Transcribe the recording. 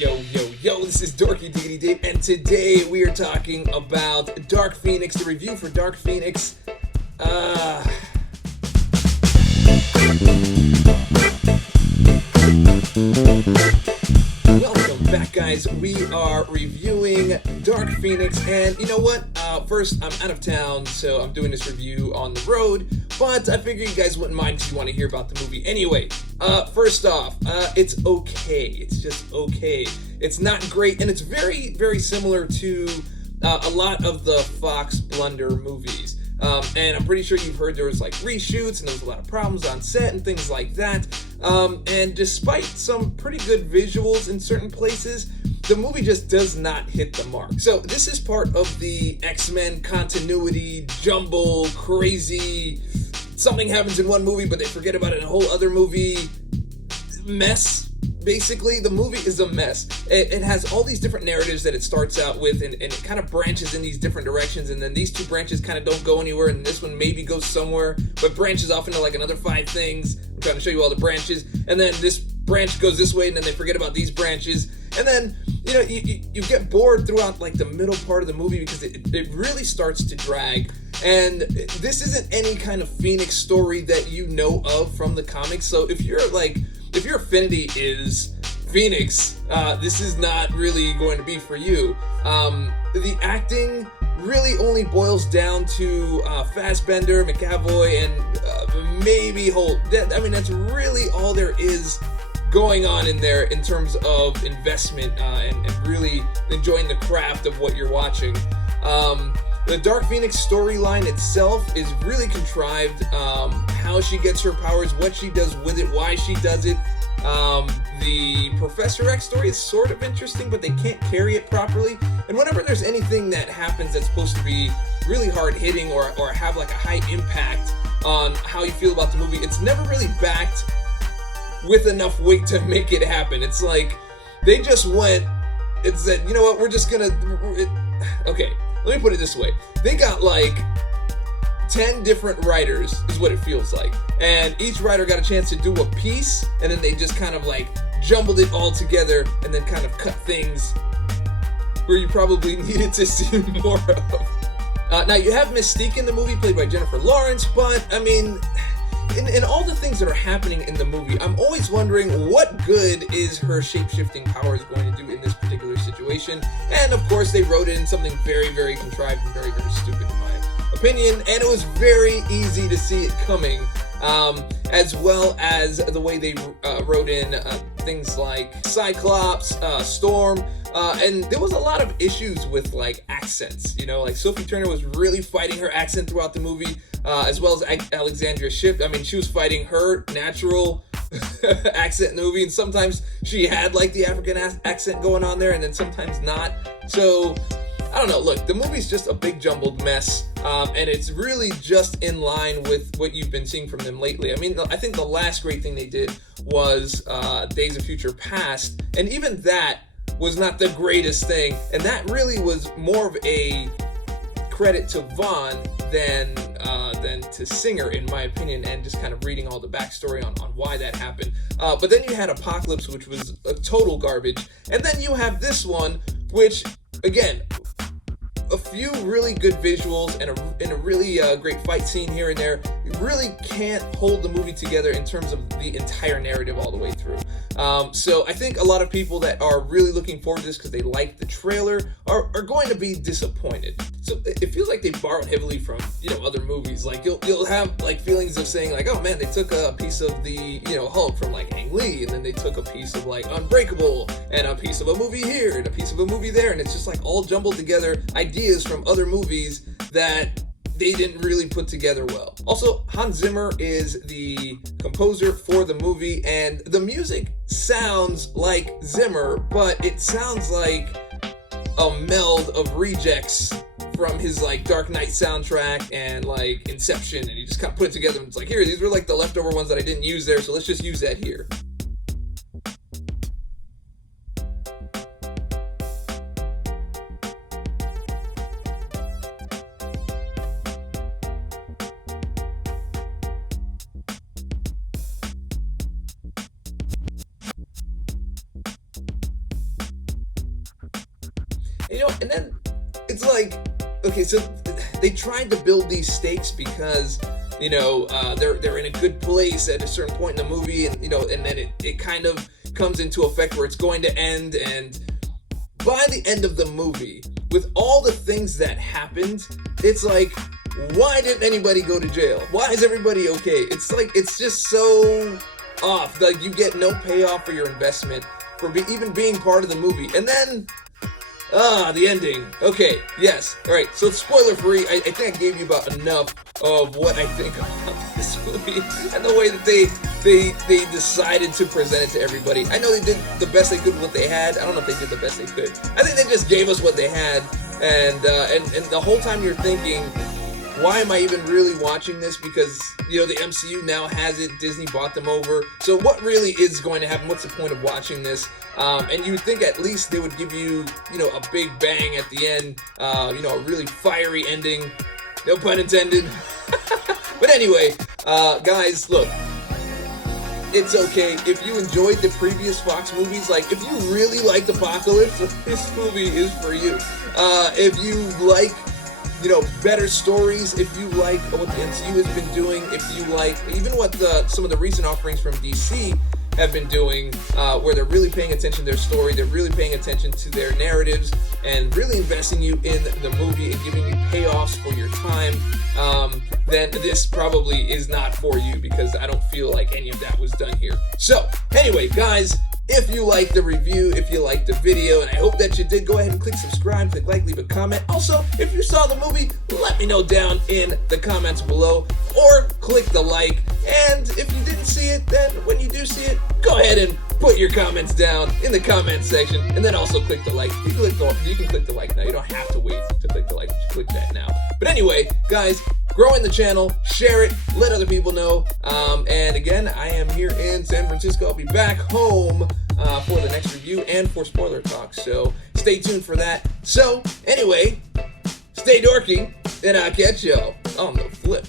Yo, this is Dorky Diggity Dave, and today we are talking about Dark Phoenix, the review for Dark Phoenix. Welcome back, guys. We are reviewing Dark Phoenix, and you know what? First, I'm out of town, so I'm doing this review on the road, but I figure you guys wouldn't mind because you want to hear about the movie anyway. First off, it's okay. It's just okay. It's not great, and it's very, very similar to a lot of the Fox Blunder movies. And I'm pretty sure you've heard there was like reshoots and there was a lot of problems on set and things like that. And despite some pretty good visuals in certain places, the movie just does not hit the mark. So this is part of the X-Men continuity, jumble, crazy, something happens in one movie but they forget about it in a whole other movie mess. Basically, the movie is a mess. It has all these different narratives that it starts out with, and it kind of branches in these different directions, and then these two branches kind of don't go anywhere, and this one maybe goes somewhere, but branches off into like another 5 things. I'm trying to show you all the branches, and then this branch goes this way, and then they forget about these branches, and then, you know, you get bored throughout like the middle part of the movie because it really starts to drag. And this isn't any kind of Phoenix story that you know of from the comics, so if your affinity is Phoenix, this is not really going to be for you. The acting really only boils down to Fassbender, McAvoy, and maybe Holt. That's really all there is going on in there in terms of investment and really enjoying the craft of what you're watching. The Dark Phoenix storyline itself is really contrived. How she gets her powers, what she does with it, why she does it. The Professor X story is sort of interesting, but they can't carry it properly. And whenever there's anything that happens that's supposed to be really hard-hitting or have like a high impact on how you feel about the movie, it's never really backed with enough weight to make it happen. It's like they just went and said, you know what, we're just gonna... Okay, let me put it this way. They got like 10 different writers is what it feels like, and each writer got a chance to do a piece, and then they just kind of like jumbled it all together and then kind of cut things where you probably needed to see more of. Now you have Mystique in the movie, played by Jennifer Lawrence, but I mean, in all the things that are happening in the movie, I'm always wondering what good is her shape-shifting powers going to do in this particular situation. And of course they wrote in something very, very contrived and very, very stupid in my opinion, and it was very easy to see it coming, as well as the way they wrote in things like Cyclops, Storm, and there was a lot of issues with like accents, you know, like Sophie Turner was really fighting her accent throughout the movie, as well as Alexandria Shipp. I mean, she was fighting her natural accent in the movie, and sometimes she had like the African accent going on there, and then sometimes not. So I don't know, look, the movie's just a big jumbled mess, and it's really just in line with what you've been seeing from them lately. I mean, I think the last great thing they did was Days of Future Past, and even that was not the greatest thing, and that really was more of a credit to Vaughn than to Singer, in my opinion, and just kind of reading all the backstory on why that happened. But then you had Apocalypse, which was a total garbage, and then you have this one, which, again, a few really good visuals and a really great fight scene here and there. You really can't hold the movie together in terms of the entire narrative all the way through. So I think a lot of people that are really looking forward to this because they like the trailer are going to be disappointed. So it feels like they borrowed heavily from, you know, other movies. Like you'll have like feelings of saying like, oh man, they took a piece of the, you know, Hulk from like Ang Lee, and then they took a piece of like Unbreakable, and a piece of a movie here, and a piece of a movie there, and it's just like all jumbled together ideas from other movies that they didn't really put together well. Also, Hans Zimmer is the composer for the movie, and the music sounds like Zimmer, but it sounds like a meld of rejects from his like Dark Knight soundtrack and like Inception, and he just kind of put it together and it's like, here, these were like the leftover ones that I didn't use there, so let's just use that here. And then it's like, okay, so they tried to build these stakes because they're in a good place at a certain point in the movie, and and then it kind of comes into effect where it's going to end, and by the end of the movie, with all the things that happened, it's like, why didn't anybody go to jail? Why is everybody okay? It's like, it's just so off. Like, you get no payoff for your investment for even being part of the movie. And then, the ending. Okay, yes. All right, so spoiler free. I think I gave you about enough of what I think about this movie and the way that they decided to present it to everybody. I know they did the best they could with what they had. I don't know if they did the best they could. I think they just gave us what they had, and the whole time you're thinking, why am I even really watching this? Because, the MCU now has it. Disney bought them over. So what really is going to happen? What's the point of watching this? And you would think at least they would give you, a big bang at the end. A really fiery ending. No pun intended. But anyway, guys, look. It's okay. If you enjoyed the previous Fox movies, like, if you really liked Apocalypse, this movie is for you. If you like better stories, if you like what the MCU has been doing, if you like even what some of the recent offerings from DC have been doing, where they're really paying attention to their story, they're really paying attention to their narratives, and really investing you in the movie and giving you payoffs for your time, then this probably is not for you, because I don't feel like any of that was done here. So, anyway, guys, if you liked the review, if you liked the video, and I hope that you did, go ahead and click subscribe, click like, leave a comment. Also, if you saw the movie, let me know down in the comments below, or click the like. And if you didn't see it, then when you do see it, go ahead and put your comments down in the comment section, and then also click the like. You can click the like now. You don't have to wait to click the like. Just click that now. But anyway, guys, growing the channel, share it, let other people know. And again, I am here in San Francisco. I'll be back home for the next review and for spoiler talk. So stay tuned for that. So anyway, stay dorky, and I'll catch y'all on the flip.